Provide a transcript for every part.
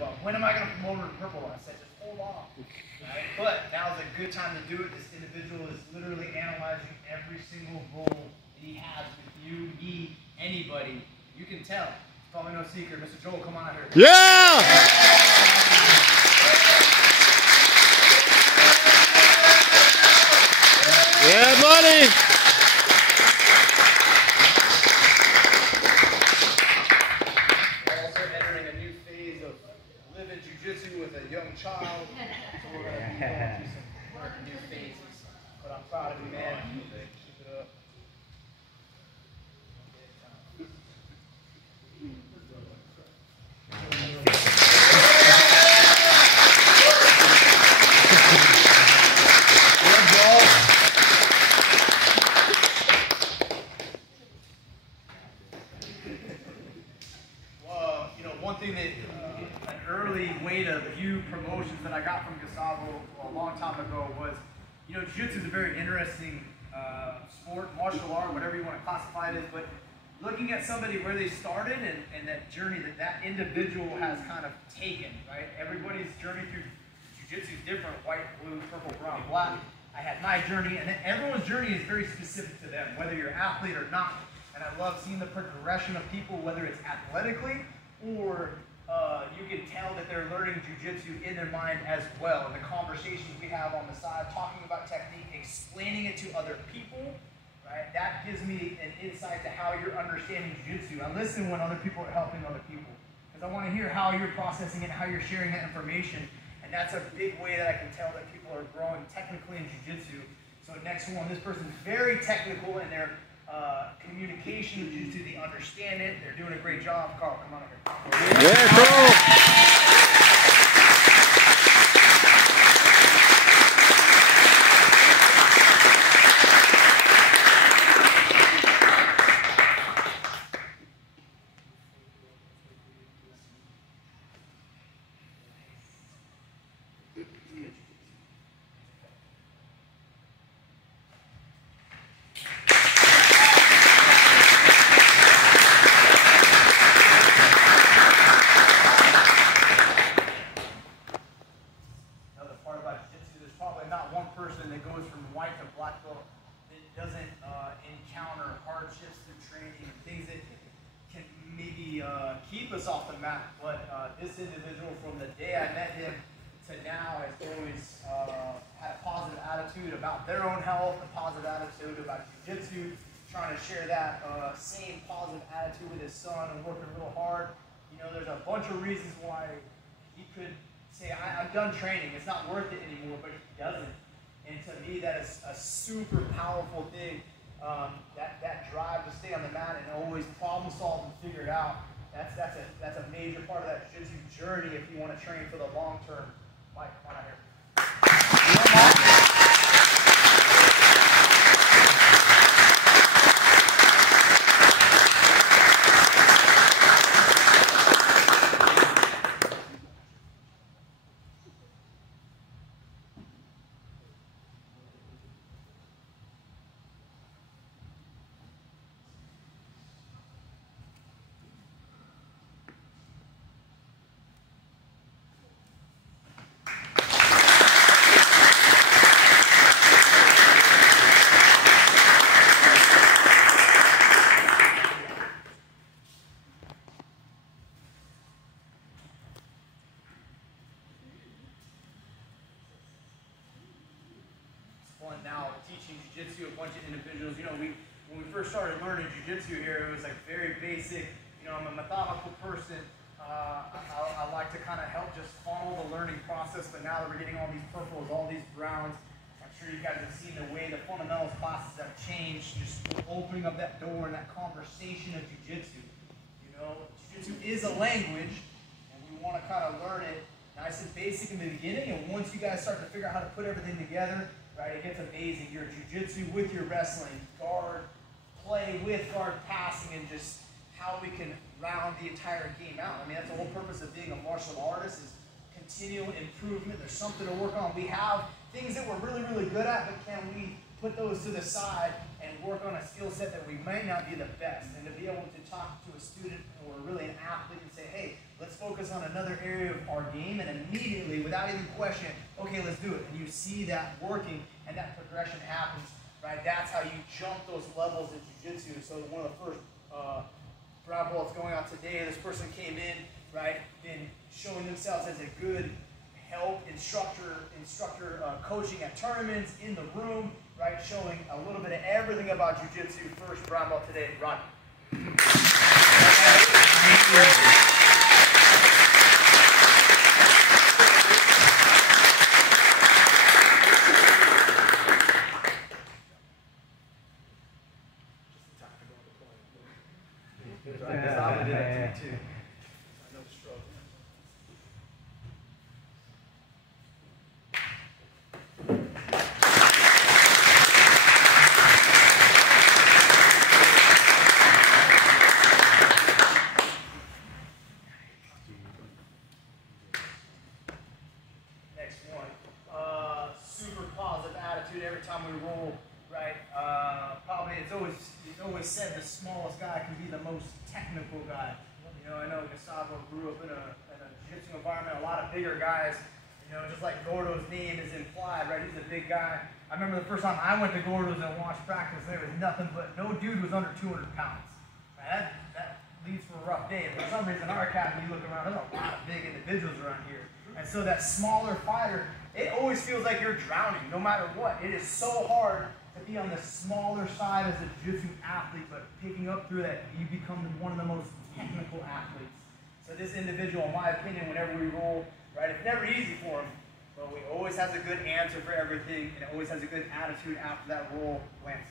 about when am I going to promote her to purple. I said, just hold on. Right? But now's a good time to do it. This individual is literally analyzing every single role that he has with you, me, anybody. You can tell. It's probably no secret. Mr. Joel, come on out here. Yeah! Yeah, buddy! We're also entering a new phase of living jiu-jitsu with a young child. So we're going to be going through some new phases. But I'm proud of you, man. Keep it up. One thing that an early way to view promotions that I got from Gustavo a long time ago was, jiu-jitsu is a very interesting sport, martial art, whatever you want to classify it as, but looking at somebody where they started and that journey that individual has kind of taken, right? Everybody's journey through jiu-jitsu is different, white, blue, purple, brown, black. I had my journey, and everyone's journey is very specific to them, whether you're an athlete or not. And I love seeing the progression of people, whether it's athletically or you can tell that they're learning jiu-jitsu in their mind as well. And the conversations we have on the side, talking about technique, explaining it to other people, right? That gives me an insight to how you're understanding jiu-jitsu. I listen when other people are helping other people because I want to hear how you're processing it, how you're sharing that information. And that's a big way that I can tell that people are growing technically in jiu-jitsu. So next one, this person's very technical in their communication with jiu-jitsu. They understand it. They're doing a great job. Carl, come on over here. Yeah, Carl. Keep us off the mat, but this individual from the day I met him to now has always had a positive attitude about their own health, a positive attitude about jiu-jitsu, trying to share that same positive attitude with his son and working real hard. There's a bunch of reasons why he could say, I'm done training, it's not worth it anymore, but he doesn't. And to me, that is a super powerful thing. That drive to stay on the mat and always problem solve and figure it out. That's a major part of that jiu-jitsu journey if you want to train for the long term. Mike, come on out here. Now teaching jiu-jitsu a bunch of individuals. When we first started learning jiu-jitsu here, it was like very basic. I'm a methodical person. I like to kind of help just funnel the learning process, but now that we're getting all these purples, all these browns, I'm sure you guys have seen the way the fundamentals classes have changed, just opening up that door and that conversation of jiu-jitsu. Jiu-jitsu is a language, and we want to kind of learn it nice and basic in the beginning, and once you guys start to figure out how to put everything together, right, it gets amazing. Your jiu-jitsu with your wrestling, guard, play with guard passing, and just how we can round the entire game out. I mean, that's the whole purpose of being a martial artist is continual improvement. There's something to work on. We have things that we're really, really good at, but can we put those to the side and work on a skill set that we might not be the best? And to be able to talk to a student or really an athlete and say, hey, Let's focus on another area of our game, and immediately, without even questioning, okay, let's do it. And you see that working, and that progression happens, right? That's how you jump those levels in jiu-jitsu. So one of the first brown belts going on today, this person came in, right, been showing themselves as a good help instructor, coaching at tournaments, in the room, right, showing a little bit of everything about jiu-jitsu. First brown belt today, Ron. Gustavo did that too. I know the struggle. Next one. Super positive attitude every time we roll, right? Probably it's always said the smallest guy can be the most technical guy. You know, I know Gustavo grew up in a jiu-jitsu environment, a lot of bigger guys. You know, just like Gordo's name is implied, right? He's a big guy. I remember the first time I went to Gordo's and watched practice, there was nothing but, no dude was under 200 pounds. Right? That leads for a rough day. For some reason, our academy, you look around, there's a lot of big individuals around here. And so that smaller fighter, it always feels like you're drowning, no matter what. It is so hard to be on the smaller side as a jiu-jitsu athlete, but picking up through that, you become one of the most technical athletes. So this individual, in my opinion, whenever we roll, right, it's never easy for him, but he always has a good answer for everything, and always has a good attitude after that roll lands.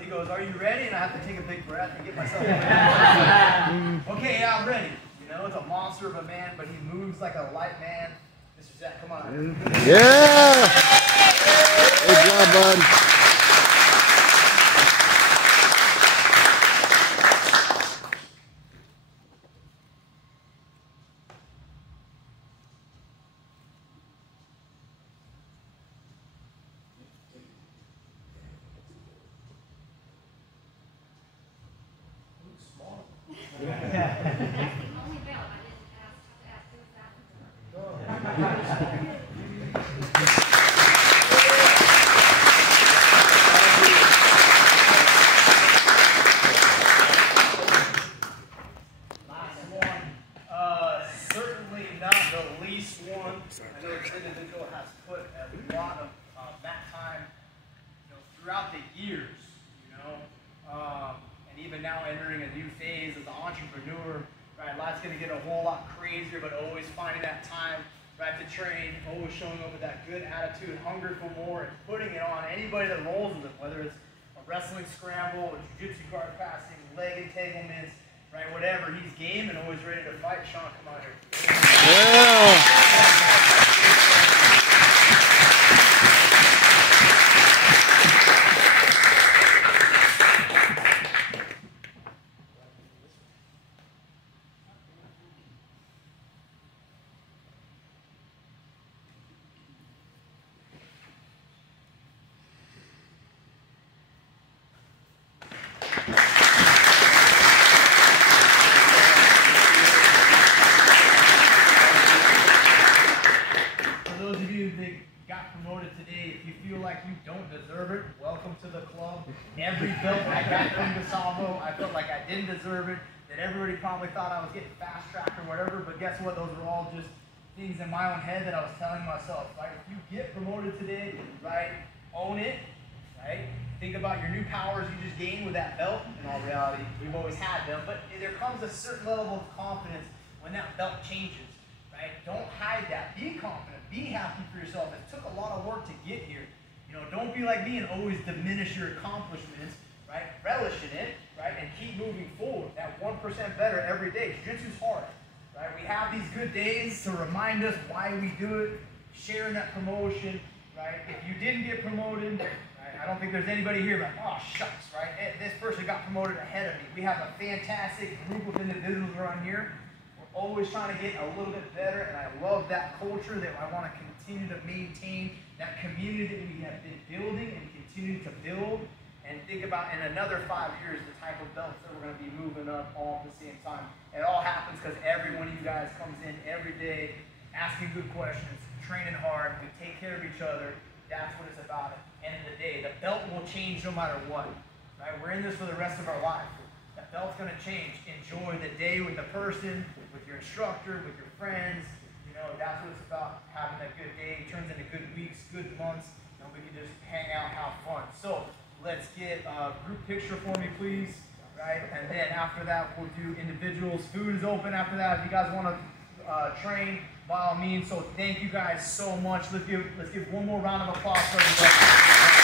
He goes, "Are you ready?" And I have to take a big breath and get myself ready. Okay, yeah, I'm ready. You know, it's a monster of a man, but he moves like a light man. Mr. Zach, come on. Yeah! Good job, bud. Certainly not the least one. I know this individual has put a lot of that time, you know, throughout the years, you know, and even now entering a new phase as an entrepreneur. Right, life's going to get a whole lot crazier, but always finding that time, right, to train, always showing up with that good attitude, hunger for more, and putting it on anybody that rolls with it, whether it's a wrestling scramble, a jiu-jitsu card passing, leg entanglements, right, whatever. He's game and always ready to fight. Sean, come on here. Yeah. Every belt I got from Gustavo, I felt like I didn't deserve it, that everybody probably thought I was getting fast-tracked or whatever, but guess what? Those were all just things in my own head that I was telling myself. Like, if you get promoted today, right, own it, right? Think about your new powers you just gained with that belt. In all reality, we've always had them, but there comes a certain level of confidence when that belt changes, right? Don't hide that. Be confident. Be happy for yourself. It took a lot of work to get here. You know, don't be like me and always diminish your accomplishments, right? Relish in it, right? And keep moving forward. That 1% better every day. Jiu-jitsu's hard, right? We have these good days to remind us why we do it, sharing that promotion, right? If you didn't get promoted, right, I don't think there's anybody here like, oh, shucks, right? This person got promoted ahead of me. We have a fantastic group of individuals around here. We're always trying to get a little bit better, and I love that culture that I want to continue to maintain, that community that we have been building and continue to build. And think about in another 5 years the type of belts that we're going to be moving up all at the same time. It all happens because every one of you guys comes in every day asking good questions, training hard, we take care of each other. That's what it's about at the end of the day. The belt will change no matter what. Right? We're in this for the rest of our life. The belt's going to change. Enjoy the day with the person, with your instructor, with your friends. You know, that's what it's about. Having a good day turns into good weeks, good months, and we can just hang out, have fun. So let's get a group picture for me, please. Right? And then after that, we'll do individuals. Food is open after that. If you guys want to train, by all means. So thank you guys so much. Let's give one more round of applause for everybody.